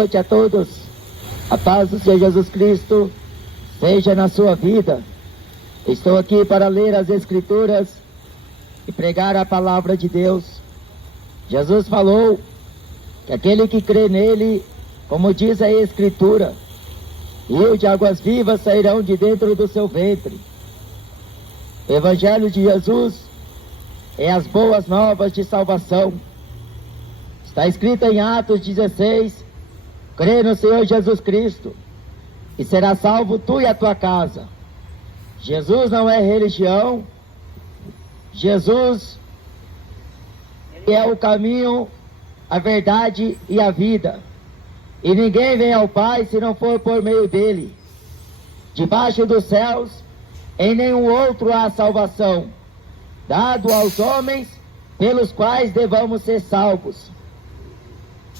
noite a todos. A paz do Senhor Jesus Cristo seja na sua vida. Estou aqui para ler as Escrituras e pregar a palavra de Deus. Jesus falou que aquele que crê nele, como diz a Escritura, rios de águas vivas sairão de dentro do seu ventre. O Evangelho de Jesus é as boas novas de salvação. Está escrito em Atos 16, crê no Senhor Jesus Cristo e será salvo tu e a tua casa. Jesus não é religião, Jesus é o caminho, a verdade e a vida. E ninguém vem ao Pai se não for por meio dele. Debaixo dos céus, em nenhum outro há salvação, dado aos homens pelos quais devamos ser salvos.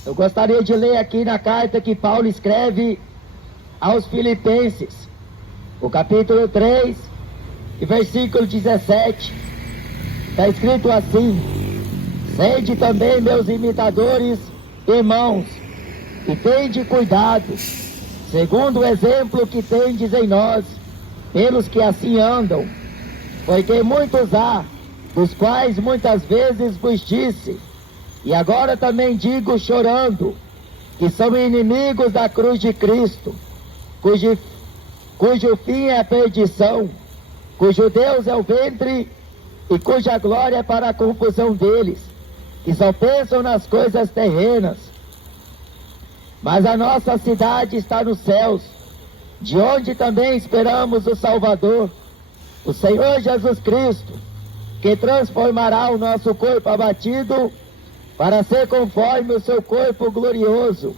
Eu gostaria de ler aqui na carta que Paulo escreve aos Filipenses, o capítulo 3 e versículo 17. Está escrito assim: sede também meus imitadores, irmãos, e tende cuidado, segundo o exemplo que tendes em nós, pelos que assim andam, porque muitos há, dos quais muitas vezes vos disse, e agora também digo chorando, que são inimigos da cruz de Cristo, cujo fim é a perdição, cujo Deus é o ventre e cuja glória é para a confusão deles, que só pensam nas coisas terrenas. Mas a nossa cidade está nos céus, de onde também esperamos o Salvador, o Senhor Jesus Cristo, que transformará o nosso corpo abatido para ser conforme o seu corpo glorioso,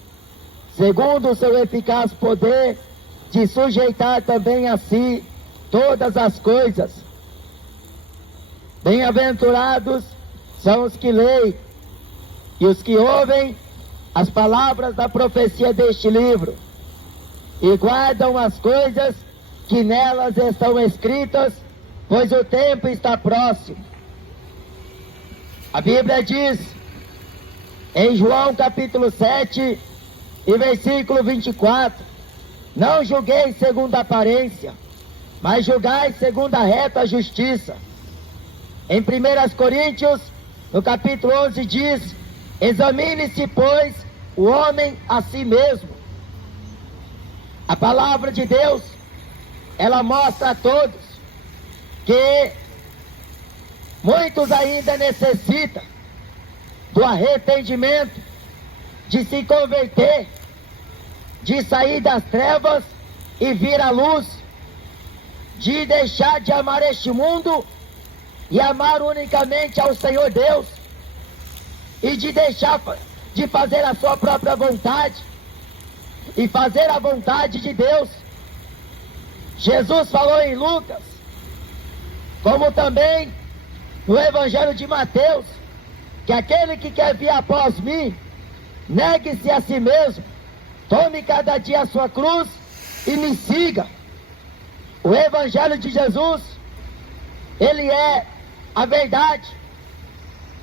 segundo o seu eficaz poder de sujeitar também a si todas as coisas. Bem-aventurados são os que leem e os que ouvem as palavras da profecia deste livro e guardam as coisas que nelas estão escritas, pois o tempo está próximo. A Bíblia diz em João capítulo 7 e versículo 24, não julgueis segundo a aparência, mas julgai segundo a reta justiça. Em 1 Coríntios, no capítulo 11 diz, examine-se, pois, o homem a si mesmo. A palavra de Deus, ela mostra a todos que muitos ainda necessitam do arrependimento, de se converter, de sair das trevas e vir à luz, de deixar de amar este mundo e amar unicamente ao Senhor Deus, e de deixar de fazer a sua própria vontade e fazer a vontade de Deus. Jesus falou em Lucas, como também no Evangelho de Mateus, que aquele que quer vir após mim, negue-se a si mesmo, tome cada dia a sua cruz e me siga. O Evangelho de Jesus, ele é a verdade,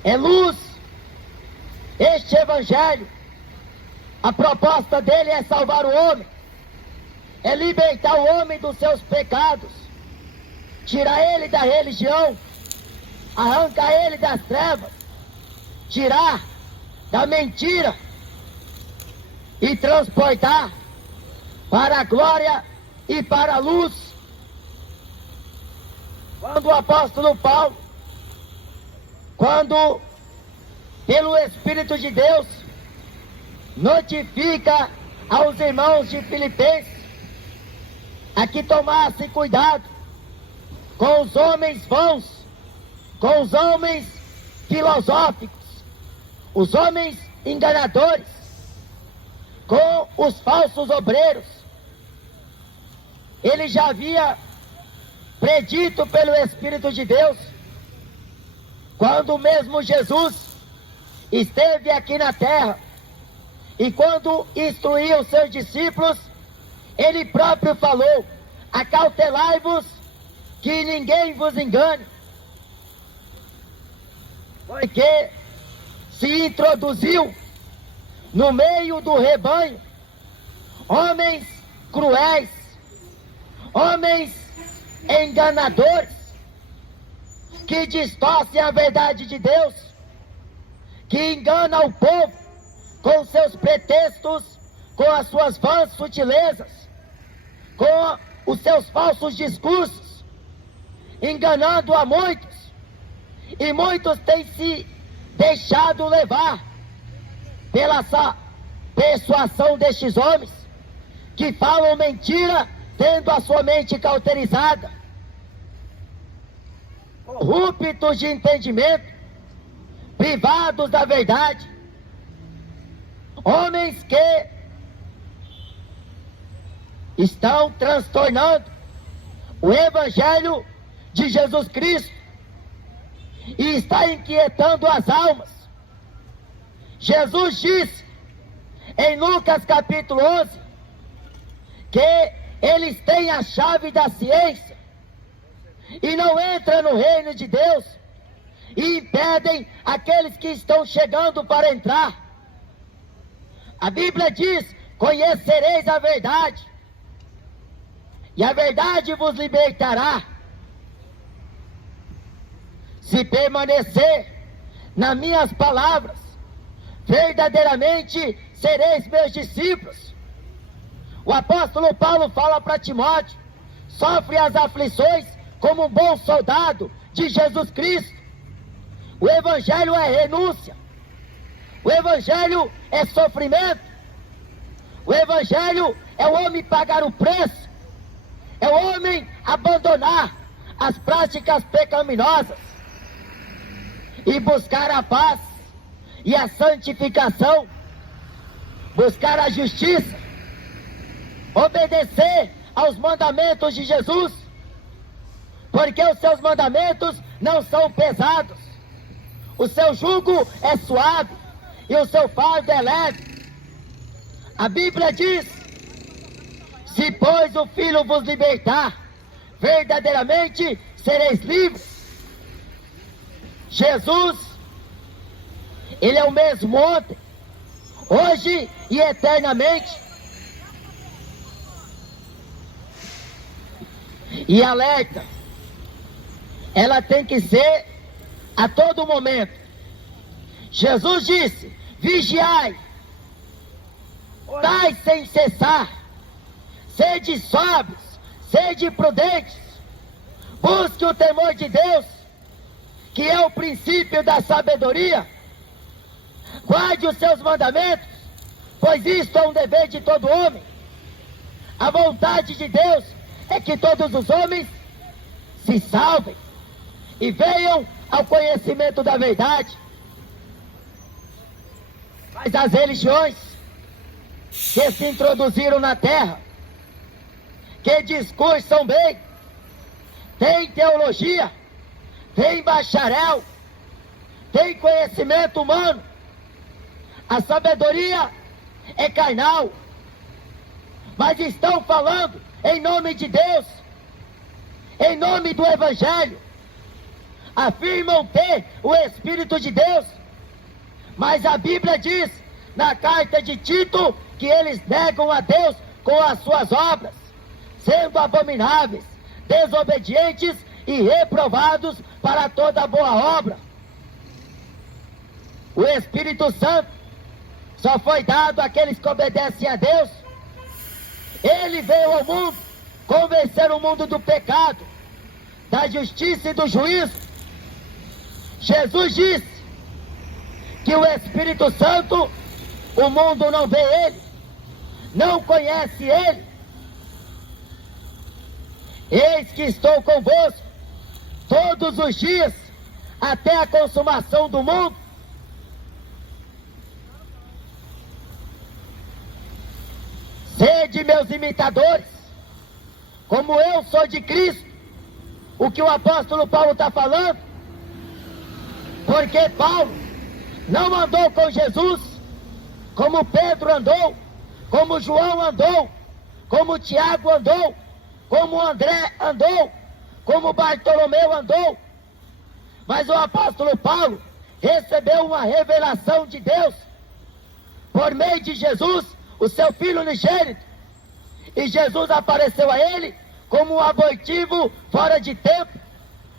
é luz. Este Evangelho, a proposta dele é salvar o homem, é libertar o homem dos seus pecados, tirar ele da religião, arrancar ele das trevas, tirar da mentira e transportar para a glória e para a luz. Quando o apóstolo Paulo, quando pelo Espírito de Deus notifica aos irmãos de Filipenses a que tomassem cuidado com os homens vãos, com os homens filosóficos, os homens enganadores, com os falsos obreiros. Ele já havia predito pelo Espírito de Deus, quando mesmo Jesus esteve aqui na terra, e quando instruía os seus discípulos, ele próprio falou, acautelai-vos que ninguém vos engane, porque se introduziu no meio do rebanho homens cruéis, homens enganadores, que distorcem a verdade de Deus, que enganam o povo com seus pretextos, com as suas vãs sutilezas, com os seus falsos discursos, enganando a muitos, e muitos têm se deixado levar pela persuasão destes homens, que falam mentira, tendo a sua mente cauterizada, corruptos de entendimento, privados da verdade, homens que estão transtornando o Evangelho de Jesus Cristo e está inquietando as almas. Jesus disse em Lucas capítulo 11 que eles têm a chave da ciência e não entram no reino de Deus e impedem aqueles que estão chegando para entrar. A Bíblia diz: conhecereis a verdade, e a verdade vos libertará. Se permanecer nas minhas palavras, verdadeiramente sereis meus discípulos. O apóstolo Paulo fala para Timóteo: sofre as aflições como um bom soldado de Jesus Cristo. O Evangelho é renúncia, o Evangelho é sofrimento, o Evangelho é o homem pagar o preço, é o homem abandonar as práticas pecaminosas e buscar a paz e a santificação, buscar a justiça, obedecer aos mandamentos de Jesus, porque os seus mandamentos não são pesados, o seu jugo é suave e o seu fardo é leve. A Bíblia diz: se pois o Filho vos libertar, verdadeiramente sereis livres. Jesus, Ele é o mesmo ontem, hoje e eternamente. E alerta, ela tem que ser a todo momento. Jesus disse: vigiai, orai sem cessar, sede sóbrios, sede prudentes, busque o temor de Deus, que é o princípio da sabedoria. Guarde os seus mandamentos, pois isto é um dever de todo homem. A vontade de Deus é que todos os homens se salvem e venham ao conhecimento da verdade. Mas as religiões que se introduziram na terra, que discursam bem, tem teologia, tem bacharel, tem conhecimento humano, a sabedoria é carnal, mas estão falando em nome de Deus, em nome do Evangelho, afirmam ter o Espírito de Deus, mas a Bíblia diz na carta de Tito que eles negam a Deus com as suas obras, sendo abomináveis, desobedientes e reprovados para toda boa obra. O Espírito Santo só foi dado àqueles que obedecem a Deus. Ele veio ao mundo convencer o mundo do pecado, da justiça e do juízo. Jesus disse que o Espírito Santo, o mundo não vê ele, não conhece ele. Eis que estou convosco todos os dias até a consumação do mundo. Sede meus imitadores, como eu sou de Cristo. O que o apóstolo Paulo está falando, porque Paulo não andou com Jesus como Pedro andou, como João andou, como Tiago andou, como André andou, como Bartolomeu andou. Mas o apóstolo Paulo recebeu uma revelação de Deus por meio de Jesus, o seu Filho unigênito, E Jesus apareceu a ele como um abortivo fora de tempo,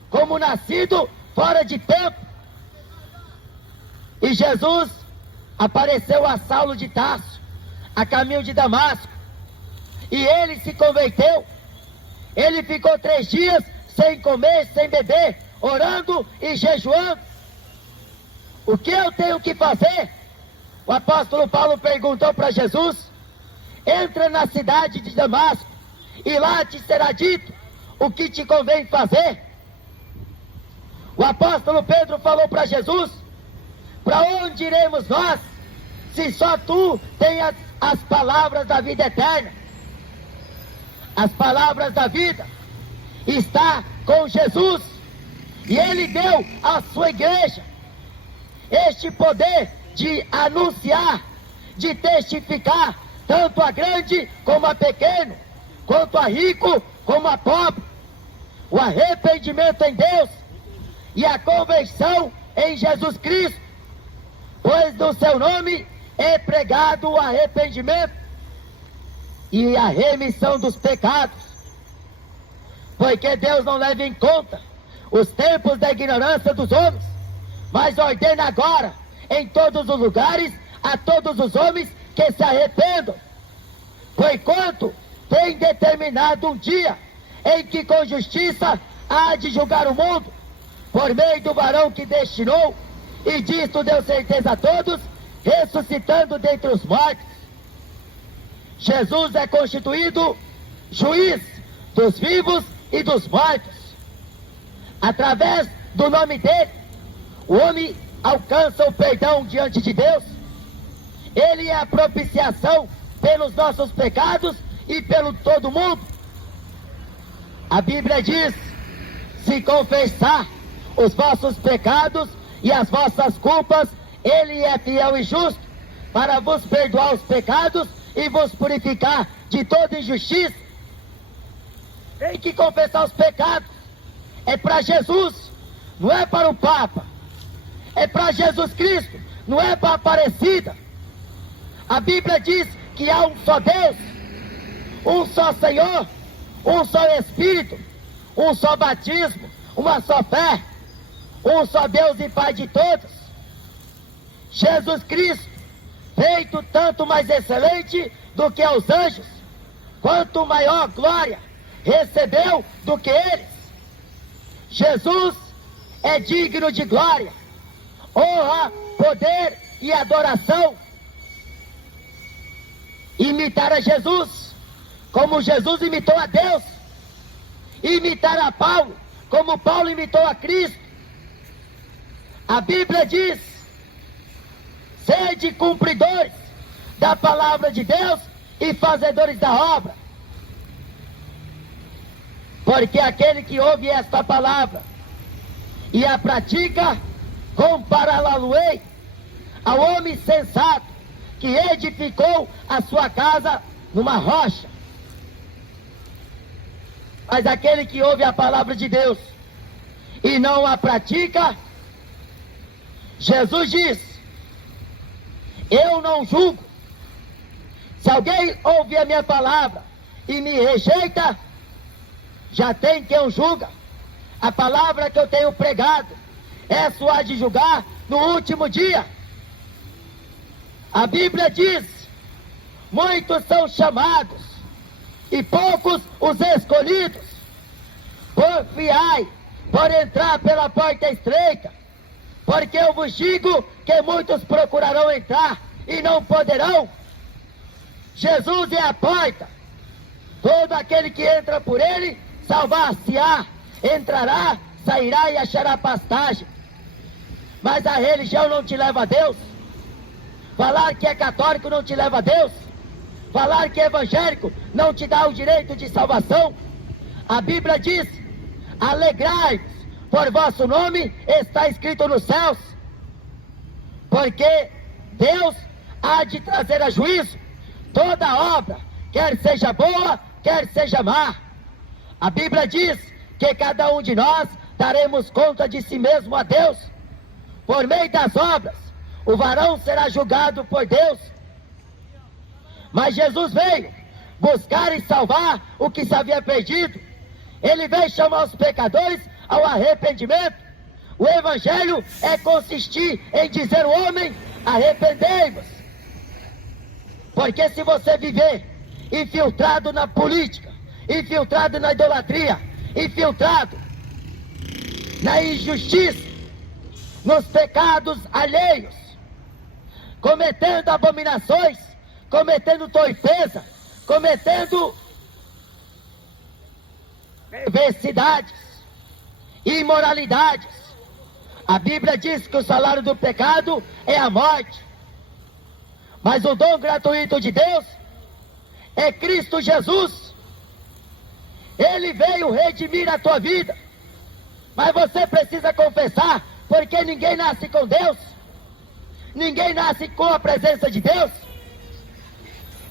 como nascido fora de tempo. E Jesus apareceu a Saulo de Tarso, a caminho de Damasco. E ele se converteu. Ele ficou 3 dias sem comer, sem beber, orando e jejuando. O que eu tenho que fazer? O apóstolo Paulo perguntou para Jesus: entra na cidade de Damasco, e lá te será dito o que te convém fazer. O apóstolo Pedro falou para Jesus: para onde iremos nós, se só tu tens as palavras da vida eterna? As palavras da vida está com Jesus, e ele deu à sua igreja este poder de anunciar, de testificar, tanto a grande como a pequeno, quanto a rico como a pobre, o arrependimento em Deus e a conversão em Jesus Cristo, pois no seu nome é pregado o arrependimento e a remissão dos pecados, porque Deus não leva em conta os tempos da ignorância dos homens, mas ordena agora em todos os lugares a todos os homens que se arrependam, porquanto tem determinado um dia em que com justiça há de julgar o mundo, por meio do varão que destinou, e disto deu certeza a todos, ressuscitando dentre os mortos. Jesus é constituído juiz dos vivos e dos mortos. Através do nome dele, o homem alcança o perdão diante de Deus. Ele é a propiciação pelos nossos pecados e pelo todo mundo. A Bíblia diz: se confessar os vossos pecados e as vossas culpas, ele é fiel e justo para vos perdoar os pecados e vos purificar de toda injustiça. Tem que confessar os pecados. É para Jesus, não é para o Papa. É para Jesus Cristo, não é para a Aparecida. A Bíblia diz que há um só Deus, um só Senhor, um só Espírito, um só batismo, uma só fé, um só Deus e Pai de todos. Jesus Cristo, feito tanto mais excelente do que os anjos, quanto maior glória recebeu do que eles. Jesus é digno de glória, honra, poder e adoração. Imitar a Jesus, como Jesus imitou a Deus. Imitar a Paulo, como Paulo imitou a Cristo. A Bíblia diz: sede cumpridores da palavra de Deus e fazedores da obra. Porque aquele que ouve esta palavra e a pratica, compará-la-ei ao homem sensato que edificou a sua casa numa rocha. Mas aquele que ouve a palavra de Deus e não a pratica, Jesus diz: eu não julgo. Se alguém ouve a minha palavra e me rejeita, já tem quem o julga. A palavra que eu tenho pregado, essa há de julgar no último dia. A Bíblia diz: muitos são chamados e poucos os escolhidos. Porfiai por entrar pela porta estreita, porque eu vos digo que muitos procurarão entrar e não poderão. Jesus é a porta. Todo aquele que entra por ele salvar-se-á, entrará, sairá e achará pastagem. Mas a religião não te leva a Deus. Falar que é católico não te leva a Deus. Falar que é evangélico não te dá o direito de salvação. A Bíblia diz: alegrai-vos, por vosso nome está escrito nos céus. Porque Deus há de trazer a juízo toda obra, quer seja boa, quer seja má. A Bíblia diz que cada um de nós daremos conta de si mesmo a Deus. Por meio das obras, o varão será julgado por Deus. Mas Jesus veio buscar e salvar o que se havia perdido. Ele veio chamar os pecadores ao arrependimento. O Evangelho é consistir em dizer ao homem: arrependei-vos. Porque se você viver infiltrado na política, infiltrado na idolatria, infiltrado na injustiça, nos pecados alheios, cometendo abominações, cometendo torpeza, cometendo perversidades, imoralidades. A Bíblia diz que o salário do pecado é a morte, mas o dom gratuito de Deus é Cristo Jesus. Ele veio redimir a tua vida, mas você precisa confessar, porque ninguém nasce com Deus, ninguém nasce com a presença de Deus,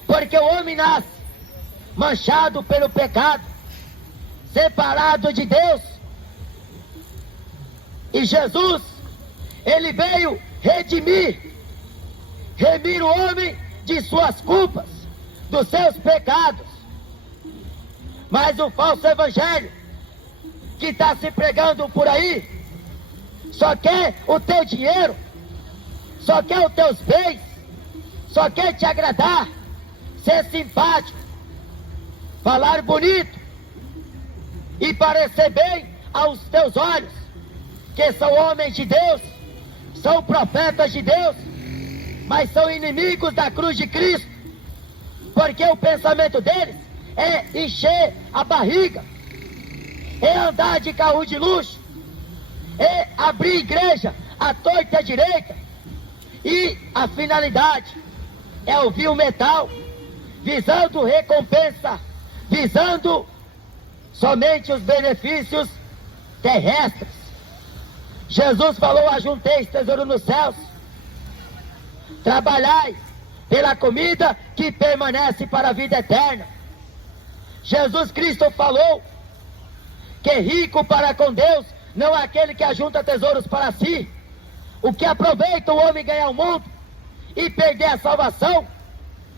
porque o homem nasce manchado pelo pecado, separado de Deus. E Jesus, ele veio remir o homem de suas culpas, dos seus pecados. Mas o falso evangelho que está se pregando por aí só quer o teu dinheiro, só quer os teus bens, só quer te agradar, ser simpático, falar bonito e parecer bem aos teus olhos, que são homens de Deus, são profetas de Deus, mas são inimigos da cruz de Cristo, porque o pensamento deles é encher a barriga, é andar de carro de luxo, é abrir igreja à torta e à direita, e a finalidade é ouvir o metal, visando recompensa, visando somente os benefícios terrestres. Jesus falou: ajunteis tesouro nos céus, trabalhai pela comida que permanece para a vida eterna. Jesus Cristo falou que rico para com Deus não é aquele que ajunta tesouros para si. O que aproveita o homem ganhar o mundo e perder a salvação?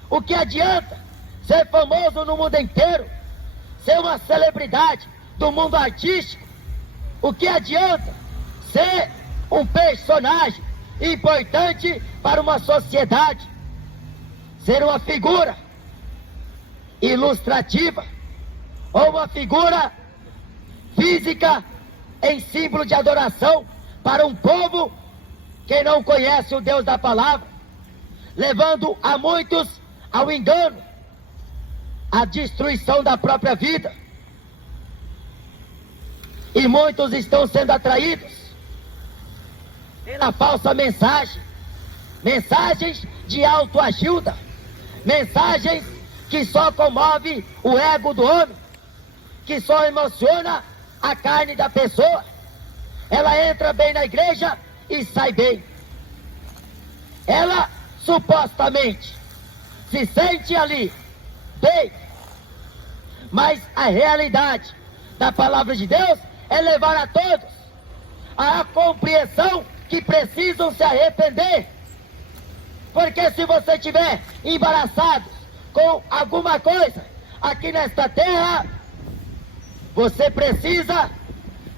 O que adianta ser famoso no mundo inteiro, ser uma celebridade do mundo artístico? O que adianta ser um personagem importante para uma sociedade, ser uma figura ilustrativa ou uma figura física em símbolo de adoração para um povo que não conhece o Deus da palavra, levando a muitos ao engano, à destruição da própria vida? E muitos estão sendo atraídos pela falsa mensagem, mensagens de autoajuda, mensagens que só comove o ego do homem, que só emociona a carne da pessoa. Ela entra bem na igreja e sai bem. Ela supostamente se sente ali bem, mas a realidade da palavra de Deus é levar a todos à compreensão que precisam se arrepender. Porque se você estiver embaraçado com alguma coisa aqui nesta terra, você precisa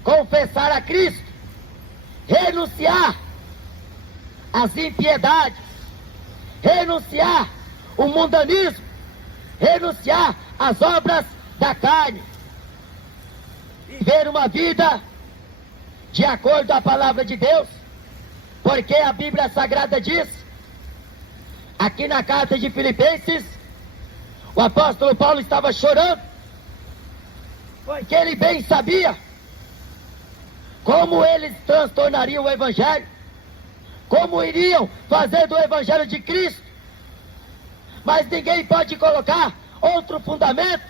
confessar a Cristo, renunciar às impiedades, renunciar o mundanismo, renunciar às obras da carne, viver uma vida de acordo com a palavra de Deus, porque a Bíblia Sagrada diz, aqui na carta de Filipenses, o apóstolo Paulo estava chorando, porque ele bem sabia como eles transtornariam o Evangelho, como iriam fazer do Evangelho de Cristo, mas ninguém pode colocar outro fundamento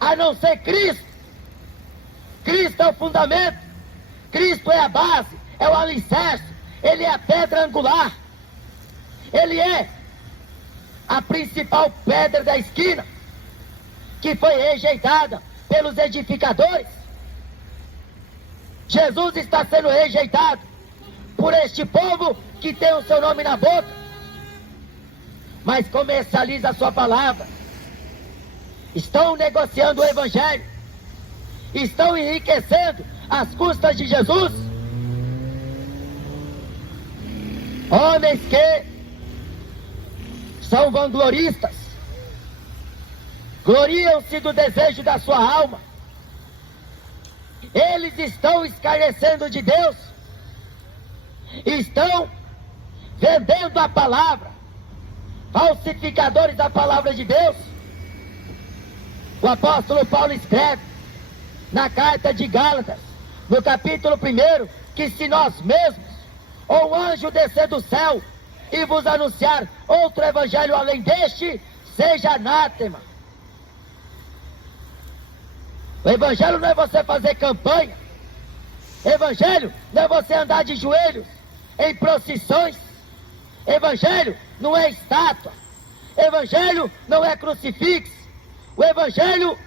a não ser Cristo. Cristo é o fundamento, Cristo é a base, é o alicerce, Ele é a pedra angular, Ele é a principal pedra da esquina, que foi rejeitada pelos edificadores. Jesus está sendo rejeitado por este povo que tem o seu nome na boca, mas comercializa a sua palavra, estão negociando o Evangelho, estão enriquecendo às custas de Jesus. Homens que são vangloristas, gloriam-se do desejo da sua alma. Eles estão escarnecendo de Deus, estão vendendo a palavra, falsificadores da palavra de Deus. O apóstolo Paulo escreve na carta de Gálatas, no capítulo 1, que se nós mesmos, ou um anjo descer do céu e vos anunciar outro evangelho além deste, seja anátema. O evangelho não é você fazer campanha. Evangelho não é você andar de joelhos em procissões. Evangelho não é estátua. Evangelho não é crucifixo. O evangelho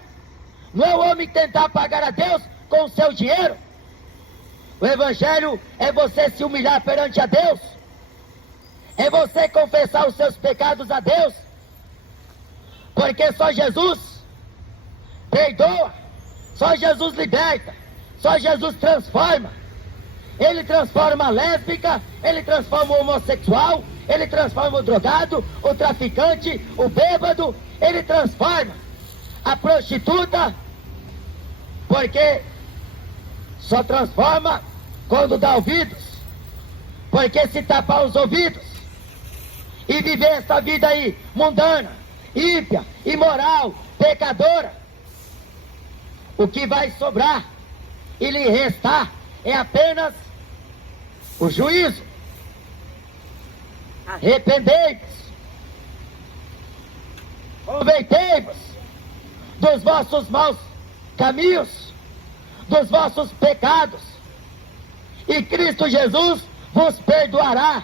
não é o homem tentar pagar a Deus com o seu dinheiro. O evangelho é você se humilhar perante a Deus. É você confessar os seus pecados a Deus. Porque só Jesus perdoa, só Jesus liberta, só Jesus transforma. Ele transforma a lésbica, ele transforma o homossexual, ele transforma o drogado, o traficante, o bêbado, ele transforma a prostituta, porque só transforma quando dá ouvidos. Porque se tapar os ouvidos e viver essa vida aí mundana, ímpia, imoral, pecadora, o que vai sobrar e lhe restar é apenas o juízo. Arrependei-vos, convertei-vos dos vossos maus caminhos, dos vossos pecados, e Cristo Jesus vos perdoará,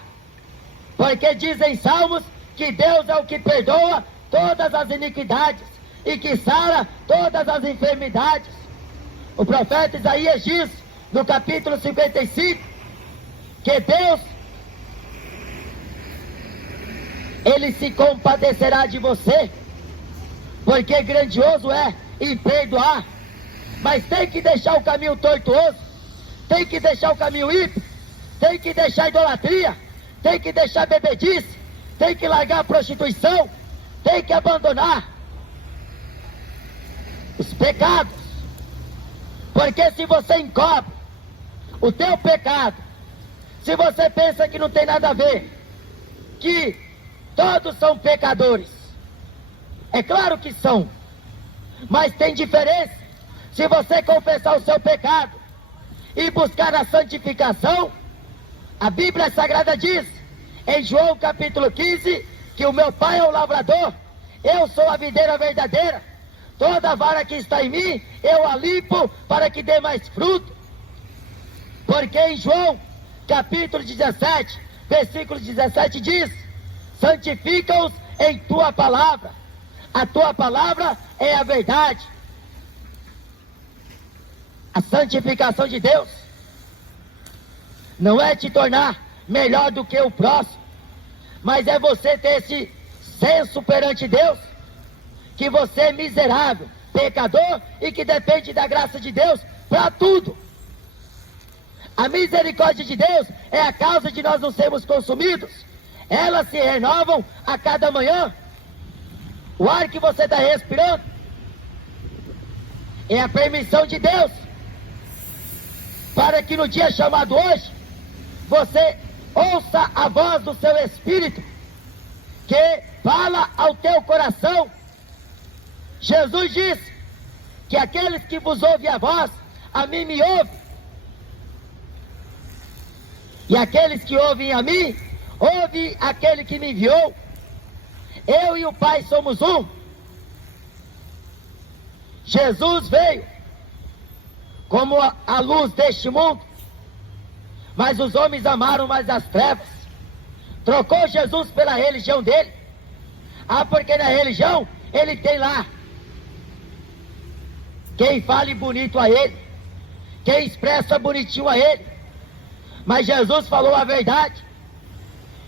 porque dizem Salmos que Deus é o que perdoa todas as iniquidades e que sara todas as enfermidades. O profeta Isaías diz no capítulo 55 que Deus, Ele se compadecerá de você, porque grandioso é em perdoar. Mas tem que deixar o caminho tortuoso, tem que deixar o caminho ímpio, tem que deixar a idolatria, tem que deixar a bebedice, tem que largar a prostituição, tem que abandonar os pecados. Porque se você encobre o teu pecado, se você pensa que não tem nada a ver, que todos são pecadores, é claro que são, mas tem diferença. Se você confessar o seu pecado e buscar a santificação, a Bíblia Sagrada diz, em João capítulo 15, que o meu Pai é o lavrador, eu sou a videira verdadeira, toda vara que está em mim, eu a limpo para que dê mais fruto. Porque em João capítulo 17, versículo 17 diz, santifica-os em tua palavra, a tua palavra é a verdade. A santificação de Deus não é te tornar melhor do que o próximo, mas é você ter esse senso perante Deus, que você é miserável, pecador e que depende da graça de Deus para tudo. A misericórdia de Deus é a causa de nós não sermos consumidos. Elas se renovam a cada manhã. O ar que você está respirando é a permissão de Deus, para que no dia chamado hoje, você ouça a voz do seu Espírito, que fala ao teu coração. Jesus disse que aqueles que vos ouvem a voz, a mim me ouvem. E aqueles que ouvem a mim, ouvem aquele que me enviou. Eu e o Pai somos um. Jesus veio como a luz deste mundo, mas os homens amaram mais as trevas. Trocou Jesus pela religião dele. Porque na religião ele tem lá quem fale bonito a ele, quem expressa bonitinho a ele. Mas Jesus falou a verdade.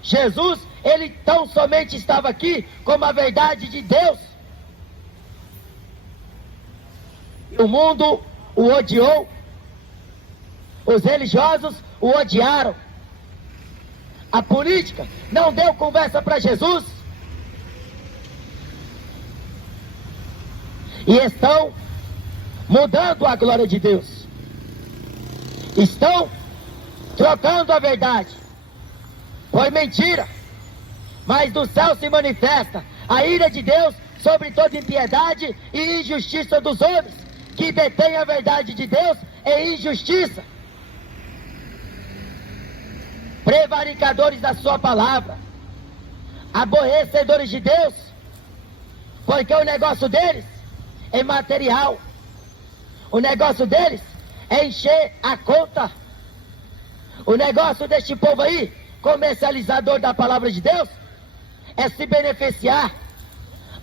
Jesus, ele tão somente estava aqui como a verdade de Deus. O mundo o odiou, os religiosos o odiaram, a política não deu conversa para Jesus, e estão mudando a glória de Deus, estão trocando a verdade por mentira, mas do céu se manifesta a ira de Deus sobre toda impiedade e injustiça dos homens, que detêm a verdade de Deus em injustiça, prevaricadores da sua palavra, aborrecedores de Deus, porque o negócio deles é material, o negócio deles é encher a conta, o negócio deste povo aí, comercializador da palavra de Deus, é se beneficiar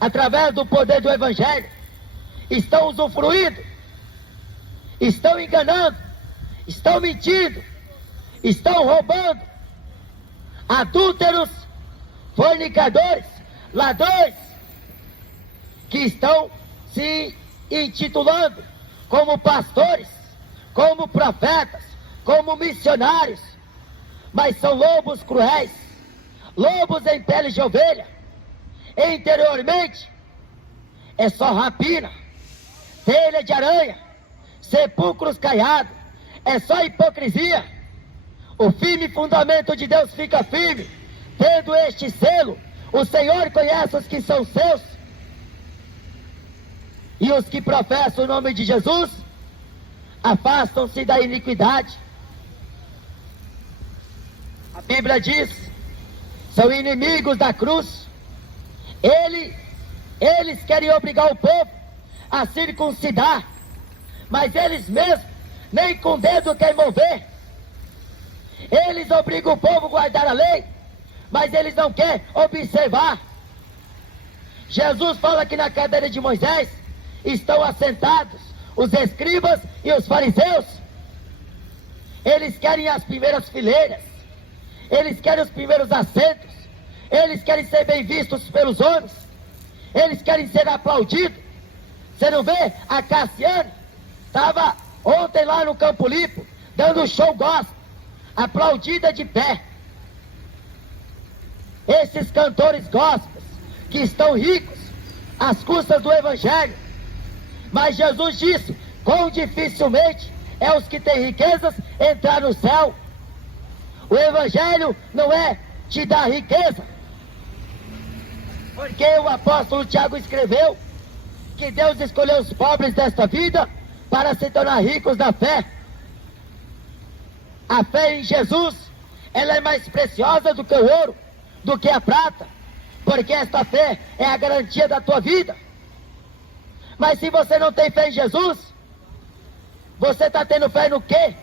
através do poder do Evangelho. Estão usufruindo, estão enganando, estão mentindo, estão roubando, adúlteros, fornicadores, ladrões, que estão se intitulando como pastores, como profetas, como missionários, mas são lobos cruéis, lobos em pele de ovelha. Interiormente é só rapina, telha de aranha, sepulcros caiados, é só hipocrisia. O firme fundamento de Deus fica firme, tendo este selo: o Senhor conhece os que são seus, e os que professam o nome de Jesus afastam-se da iniquidade. A Bíblia diz: são inimigos da cruz. Eles querem obrigar o povo a circuncidar, mas eles mesmos nem com o dedo querem mover. Eles obrigam o povo a guardar a lei, mas eles não querem observar. Jesus fala que na cadeira de Moisés estão assentados os escribas e os fariseus. Eles querem as primeiras fileiras, eles querem os primeiros assentos, eles querem ser bem vistos pelos homens, eles querem ser aplaudidos. Você não vê? A Cassiane estava ontem lá no Campo Limpo dando um show gospel, aplaudida de pé. Esses cantores gospels que estão ricos às custas do Evangelho. Mas Jesus disse: quão dificilmente é os que têm riquezas entrar no céu. O Evangelho não é te dar riqueza, porque o apóstolo Tiago escreveu que Deus escolheu os pobres desta vida para se tornar ricos na fé. A fé em Jesus, ela é mais preciosa do que o ouro, do que a prata, porque esta fé é a garantia da tua vida. Mas se você não tem fé em Jesus, você está tendo fé no quê?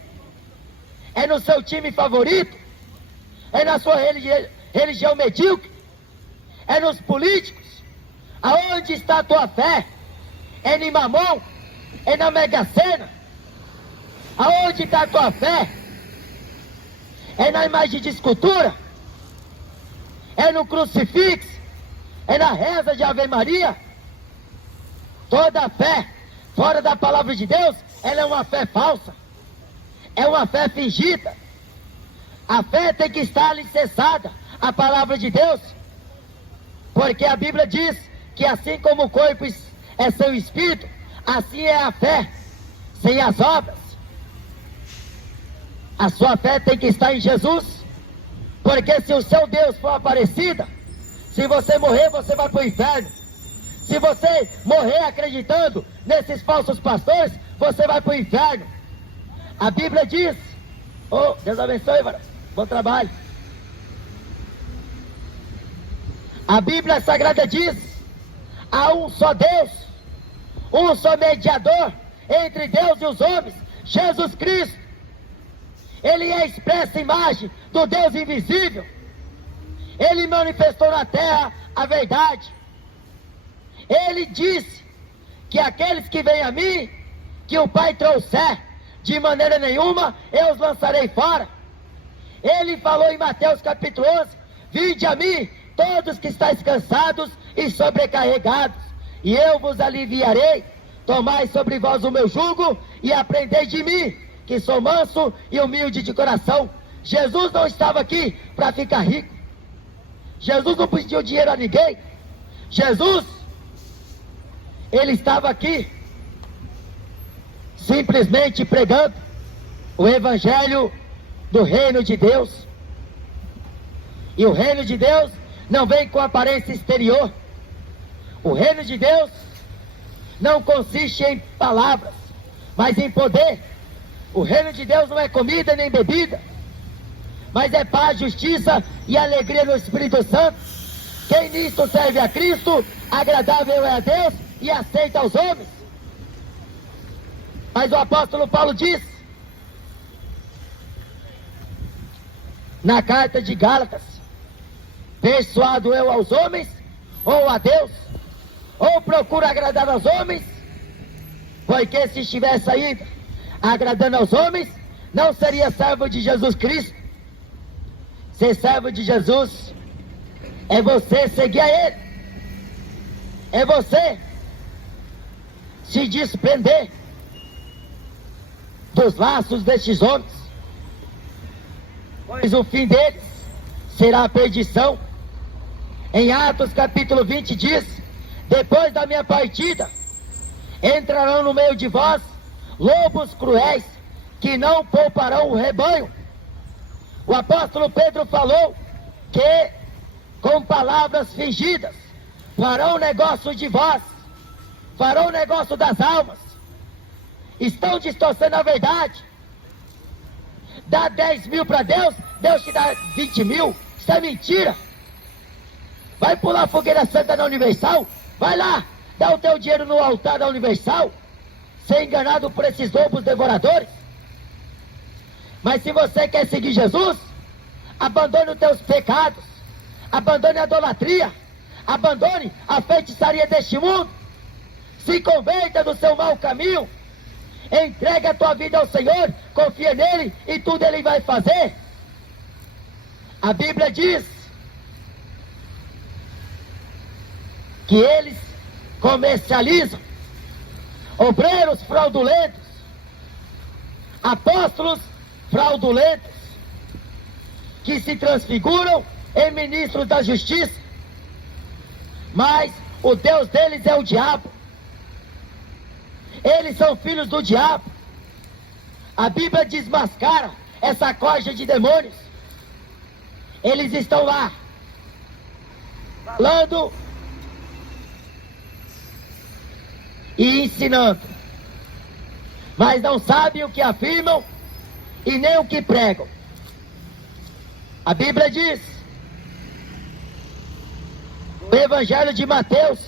É no seu time favorito? É na sua religião medíocre? É nos políticos? Aonde está a tua fé? É em Mamon? É na Mega Sena? Aonde está a tua fé? É na imagem de escultura? É no crucifixo? É na reza de Ave Maria? Toda fé fora da palavra de Deus, ela é uma fé falsa, é uma fé fingida. A fé tem que estar alicerçada à palavra de Deus, porque a Bíblia diz que assim como o corpo é sem o espírito, assim é a fé sem as obras. A sua fé tem que estar em Jesus, porque se o seu Deus for Aparecida, se você morrer, você vai para o inferno. Se você morrer acreditando nesses falsos pastores, você vai para o inferno. A Bíblia diz: oh, Deus abençoe, varão, bom trabalho. A Bíblia Sagrada diz: há um só Deus, um só mediador entre Deus e os homens, Jesus Cristo. Ele é a expressa imagem do Deus invisível. Ele manifestou na terra a verdade. Ele disse que aqueles que vêm a mim, que o Pai trouxer, de maneira nenhuma eu os lançarei fora. Ele falou em Mateus capítulo 11: vinde a mim, todos que estáis cansados e sobrecarregados, e eu vos aliviarei. tomai sobre vós o meu jugo e aprendei de mim, que sou manso e humilde de coração. Jesus não estava aqui para ficar rico. Jesus não pediu dinheiro a ninguém. Jesus, ele estava aqui simplesmente pregando o evangelho do reino de Deus. E o reino de Deus não vem com aparência exterior. O reino de Deus não consiste em palavras, mas em poder. O reino de Deus não é comida nem bebida, mas é paz, justiça e alegria no Espírito Santo. Quem nisto serve a Cristo, agradável é a Deus e aceita aos homens. Mas o apóstolo Paulo diz, na carta de Gálatas: persuado eu aos homens ou a Deus? Ou procuro agradar aos homens? Porque se estivesse ainda agradando aos homens, não seria servo de Jesus Cristo. Ser servo de Jesus é você seguir a Ele, é você se desprender dos laços destes homens, pois o fim deles será a perdição. Em Atos capítulo 20 diz: depois da minha partida, entrarão no meio de vós lobos cruéis, que não pouparão o rebanho. O apóstolo Pedro falou que com palavras fingidas farão negócio de vós, farão negócio das almas. Estão distorcendo a verdade. Dá 10 mil para Deus, Deus te dá 20 mil. Isso é mentira. Vai pular fogueira santa na Universal? Vai lá, dá o teu dinheiro no altar da Universal, ser enganado por esses lobos devoradores. Mas se você quer seguir Jesus, abandone os teus pecados, abandone a idolatria, abandone a feitiçaria deste mundo, se converta do seu mau caminho, entrega a tua vida ao Senhor, confia nele e tudo ele vai fazer. A Bíblia diz que eles comercializam obreiros fraudulentos, apóstolos fraudulentos, que se transfiguram em ministros da justiça, mas o Deus deles é o diabo. Eles são filhos do diabo. A Bíblia desmascara essa corja de demônios. Eles estão lá falando e ensinando, mas não sabem o que afirmam e nem o que pregam. A Bíblia diz, no Evangelho de Mateus,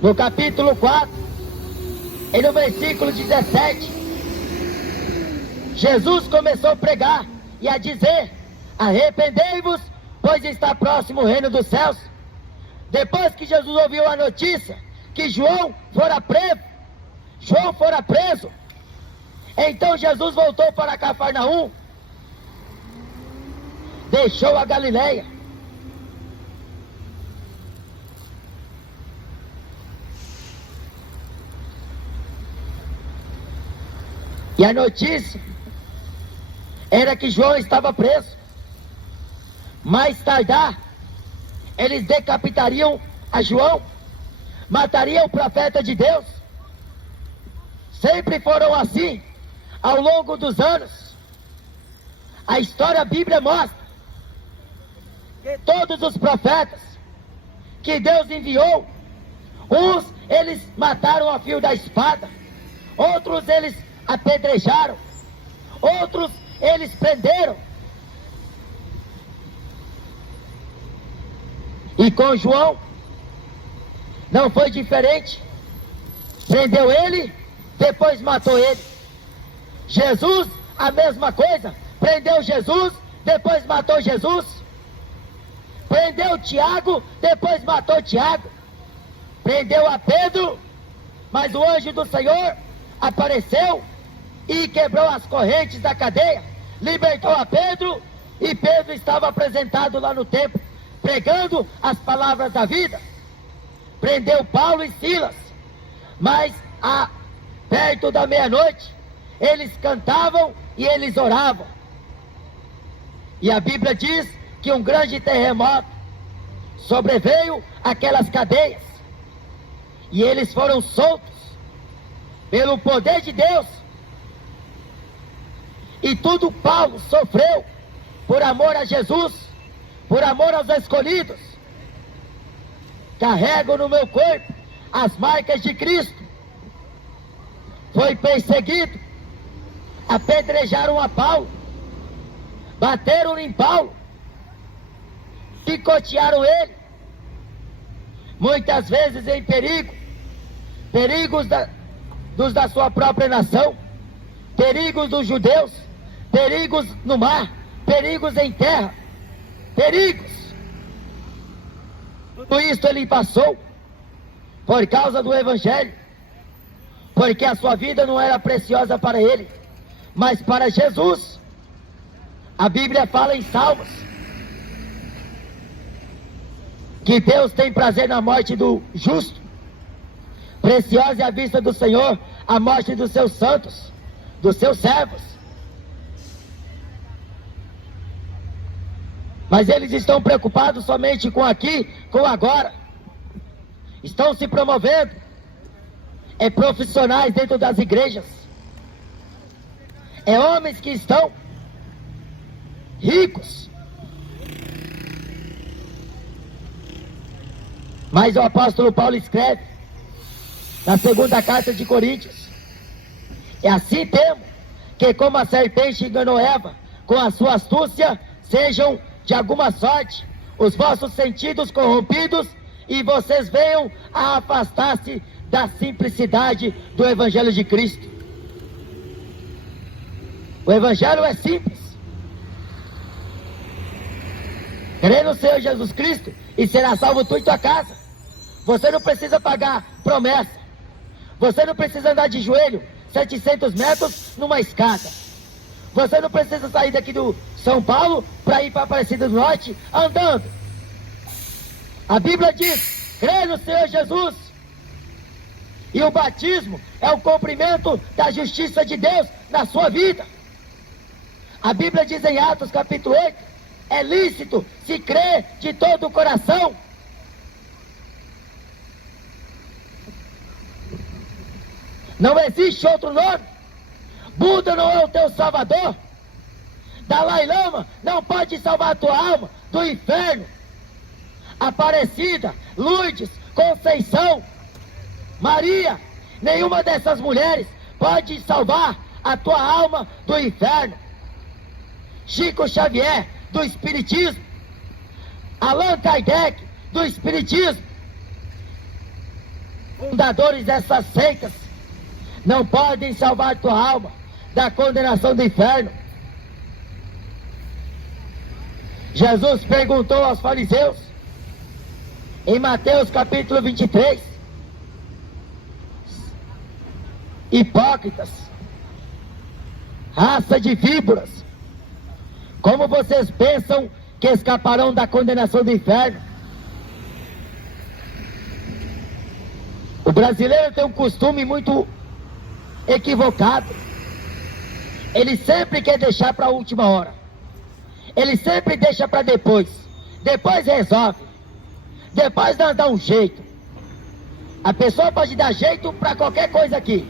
no capítulo 4, e no versículo 17, Jesus começou a pregar e a dizer: arrependei-vos, pois está próximo o reino dos céus. Depois que Jesus ouviu a notícia que João fora preso, então Jesus voltou para Cafarnaum, deixou a Galileia. E a notícia era que João estava preso. Mais tardar, eles decapitariam a João, matariam o profeta de Deus. Sempre foram assim, ao longo dos anos. A história, a Bíblia mostra que todos os profetas que Deus enviou, uns eles mataram a fio da espada, outros eles apedrejaram, outros eles prenderam. E com João não foi diferente. Prendeu ele, depois matou ele. Jesus, a mesma coisa. Prendeu Jesus, depois matou Jesus. Prendeu Tiago, depois matou Tiago. Prendeu a Pedro, mas o anjo do Senhor apareceu e quebrou as correntes da cadeia, libertou a Pedro, e Pedro estava apresentado lá no templo, pregando as palavras da vida. Prendeu Paulo e Silas, mas perto da meia-noite, eles cantavam e eles oravam. E a Bíblia diz que um grande terremoto sobreveio aquelas cadeias, e eles foram soltos pelo poder de Deus. E tudo Paulo sofreu por amor a Jesus, por amor aos escolhidos. Carrego no meu corpo as marcas de Cristo. Foi perseguido, apedrejaram a Paulo, bateram em Paulo, picotearam ele, muitas vezes em perigos dos da sua própria nação, perigos dos judeus, perigos no mar, perigos em terra, perigos. Tudo isso ele passou por causa do Evangelho, porque a sua vida não era preciosa para ele, mas para Jesus. A Bíblia fala em Salmos que Deus tem prazer na morte do justo. Preciosa é a vista do Senhor a morte dos seus santos, dos seus servos. Mas eles estão preocupados somente com aqui, com agora. Estão se promovendo profissionais dentro das igrejas, homens que estão ricos. Mas o apóstolo Paulo escreve na segunda carta de Coríntios: e assim temo que, como a serpente enganou Eva com a sua astúcia, sejam de alguma sorte os vossos sentidos corrompidos, e vocês venham a afastar-se da simplicidade do Evangelho de Cristo. O Evangelho é simples. Crê no Senhor Jesus Cristo e será salvo tu e tua casa. Você não precisa pagar promessa. Você não precisa andar de joelho 700 metros numa escada. Você não precisa sair daqui do São Paulo para ir para Aparecida do Norte andando. A Bíblia diz: crê no Senhor Jesus. E o batismo é o cumprimento da justiça de Deus na sua vida. A Bíblia diz em Atos capítulo 8: é lícito se crer de todo o coração. Não existe outro nome. Buda não é o teu salvador. Dalai Lama não pode salvar a tua alma do inferno. Aparecida, Lourdes, Conceição, Maria, nenhuma dessas mulheres pode salvar a tua alma do inferno. Chico Xavier, do Espiritismo, Allan Kardec, do Espiritismo, fundadores dessas seitas, não podem salvar tua alma da condenação do inferno. Jesus perguntou aos fariseus, em Mateus capítulo 23, hipócritas, raça de víboras, como vocês pensam que escaparão da condenação do inferno? O brasileiro tem um costume muito equivocado. Ele sempre quer deixar para a última hora. Ele sempre deixa para depois. Depois resolve. Depois nós dá um jeito. A pessoa pode dar jeito para qualquer coisa aqui.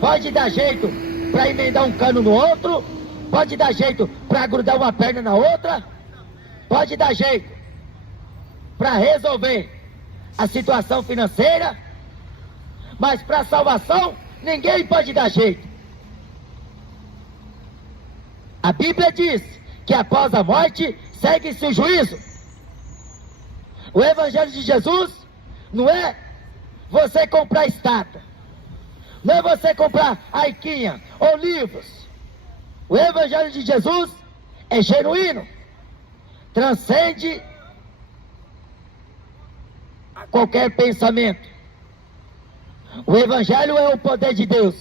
Pode dar jeito para emendar um cano no outro. Pode dar jeito para grudar uma perna na outra. Pode dar jeito para resolver a situação financeira. Mas para a salvação, ninguém pode dar jeito. A Bíblia diz que após a morte segue-se o juízo. O Evangelho de Jesus não é você comprar estátua, não é você comprar arquinha ou livros. O Evangelho de Jesus é genuíno, transcende a qualquer pensamento. O Evangelho é o poder de Deus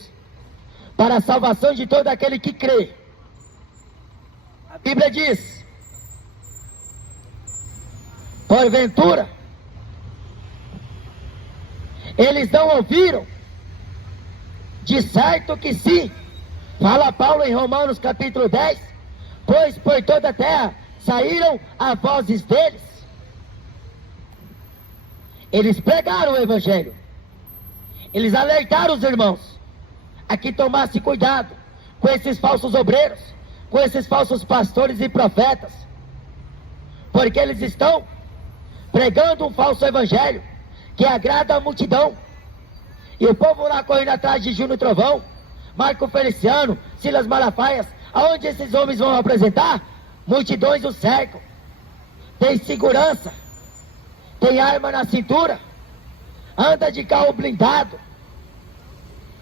para a salvação de todo aquele que crê. A Bíblia diz: porventura, eles não ouviram De certo que sim, fala Paulo em Romanos capítulo 10, pois por toda a terra saíram as vozes deles. Eles pregaram o evangelho, eles alertaram os irmãos a que tomassem cuidado com esses falsos obreiros, com esses falsos pastores e profetas, porque eles estão pregando um falso evangelho que agrada a multidão. E o povo lá correndo atrás de Júnior Trovão, Marco Feliciano, Silas Malafaias, aonde esses homens vão apresentar, multidões o cercam. Tem segurança, tem arma na cintura, anda de carro blindado.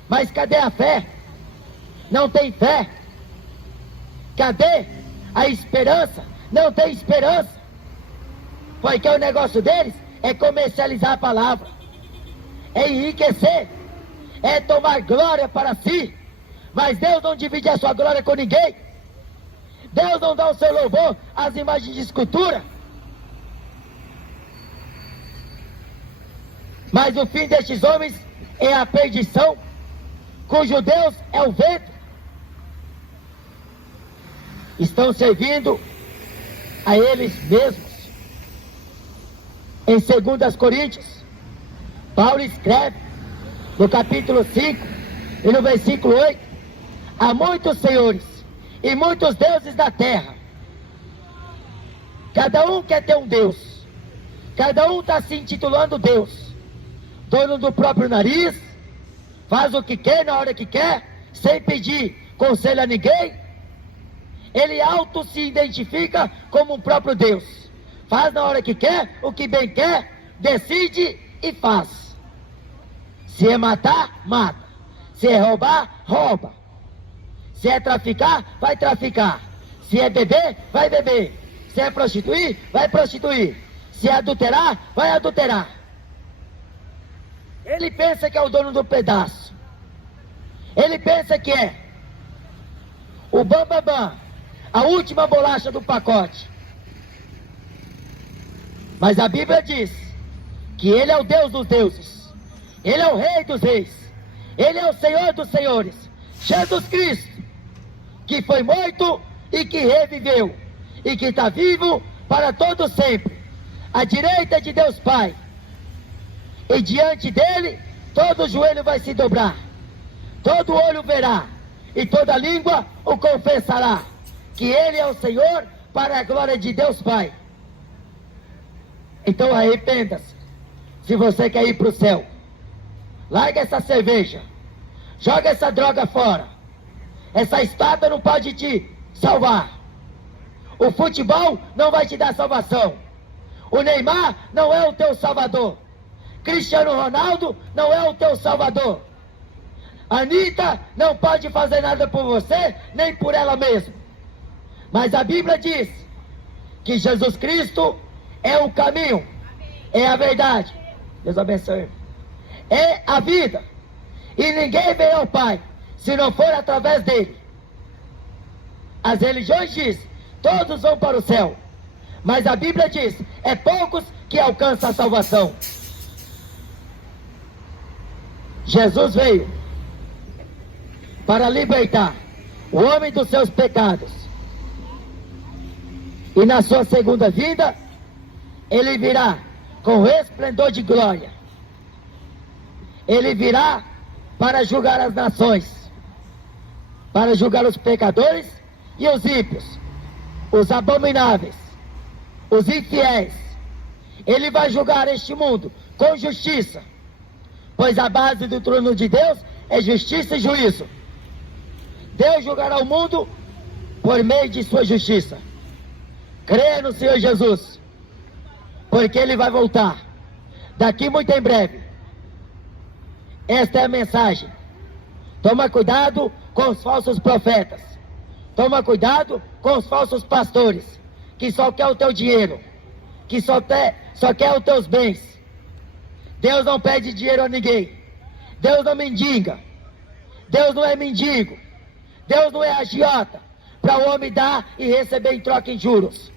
Mas cadê a fé? Não tem fé. Cadê a esperança? Não tem esperança. Porque o negócio deles é comercializar a palavra, é enriquecer, é tomar glória para si. Mas Deus não divide a sua glória com ninguém. Deus não dá o seu louvor às imagens de escultura. Mas o fim destes homens é a perdição, cujo Deus é o vento. Estão servindo a eles mesmos. Em 2 Coríntios, Paulo escreve no capítulo 5 e no versículo 8: há muitos senhores e muitos deuses da terra. Cada um quer ter um Deus, cada um está se intitulando Deus, dono do próprio nariz, faz o que quer na hora que quer, sem pedir conselho a ninguém. Ele auto se identifica como um próprio Deus, faz na hora que quer, o que bem quer, decide e faz. Se é matar, mata. Se é roubar, rouba. Se é traficar, vai traficar. Se é beber, vai beber. Se é prostituir, vai prostituir. Se é adulterar, vai adulterar. Ele pensa que é o dono do pedaço. Ele pensa que é o bambambam, a última bolacha do pacote. Mas a Bíblia diz que Ele é o Deus dos deuses, Ele é o Rei dos reis, Ele é o Senhor dos senhores, Jesus Cristo, que foi morto e que reviveu, e que está vivo para todo sempre, à direita de Deus Pai. E diante dele, todo joelho vai se dobrar, todo olho verá, e toda língua o confessará, que Ele é o Senhor, para a glória de Deus Pai. Então arrependa-se, se você quer ir para o céu. Larga essa cerveja, joga essa droga fora. Essa estátua não pode te salvar. O futebol não vai te dar salvação. O Neymar não é o teu salvador. Cristiano Ronaldo não é o teu salvador. Anitta não pode fazer nada por você, nem por ela mesma. Mas a Bíblia diz que Jesus Cristo é o caminho, é a verdade. Deus abençoe. É a vida. E ninguém vem ao Pai se não for através dele. As religiões dizem, todos vão para o céu. Mas a Bíblia diz, é poucos que alcançam a salvação. Jesus veio para libertar o homem dos seus pecados. E na sua segunda vinda, Ele virá com resplendor de glória. Ele virá para julgar as nações, para julgar os pecadores e os ímpios, os abomináveis, os infiéis. Ele vai julgar este mundo com justiça, pois a base do trono de Deus é justiça e juízo. Deus julgará o mundo por meio de sua justiça. Creia no Senhor Jesus, porque Ele vai voltar daqui muito em breve. Esta é a mensagem. Toma cuidado com os falsos profetas. Toma cuidado com os falsos pastores, que só quer o teu dinheiro, que só quer os teus bens. Deus não pede dinheiro a ninguém. Deus não mendiga. Deus não é mendigo. Deus não é agiota para o homem dar e receber em troca em juros.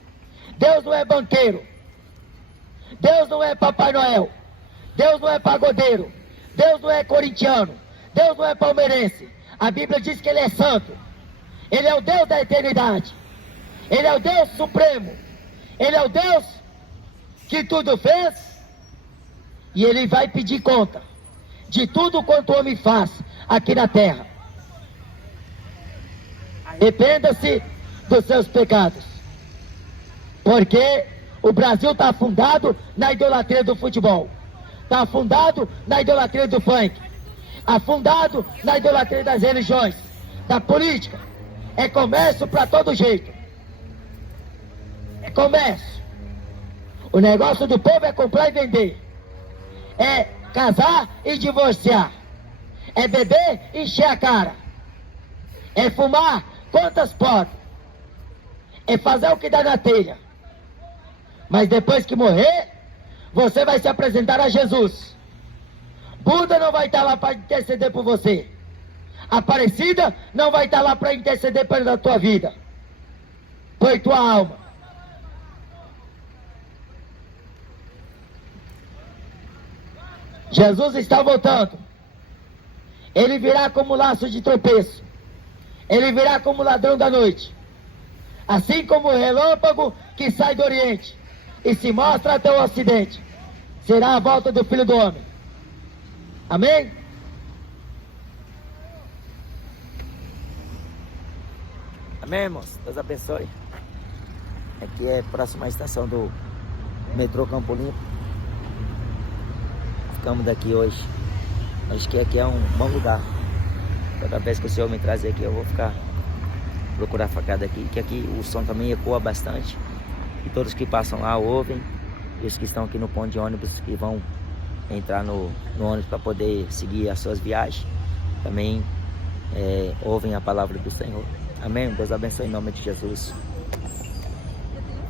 Deus não é banqueiro. Deus não é Papai Noel. Deus não é pagodeiro. Deus não é corintiano. Deus não é palmeirense. A Bíblia diz que Ele é santo. Ele é o Deus da eternidade. Ele é o Deus supremo. Ele é o Deus que tudo fez. E Ele vai pedir conta de tudo quanto o homem faz aqui na terra. Arrependa-se dos seus pecados. Porque o Brasil está afundado na idolatria do futebol. Está afundado na idolatria do funk. Afundado na idolatria das religiões, da política. É comércio para todo jeito. É comércio. O negócio do povo é comprar e vender. É casar e divorciar. É beber e encher a cara. É fumar quantas pode. É fazer o que dá na telha. Mas depois que morrer, você vai se apresentar a Jesus. Buda não vai estar lá para interceder por você. Aparecida não vai estar lá para interceder pela tua vida, por tua alma. Jesus está voltando. Ele virá como laço de tropeço. Ele virá como ladrão da noite. Assim como o relâmpago que sai do Oriente e se mostra até o Ocidente. Será a volta do Filho do Homem. Amém? Amém, irmãos? Deus abençoe. Aqui é a próxima estação do metrô Campo Limpo. Ficamos daqui hoje. Acho que aqui é um bom lugar. Toda vez que o Senhor me trazer aqui, eu vou procurar facada aqui. Que aqui o som também ecoa bastante. E todos que passam lá ouvem. E os que estão aqui no ponto de ônibus que vão entrar no ônibus para poder seguir as suas viagens, também ouvem a palavra do Senhor. Amém? Deus abençoe em nome de Jesus.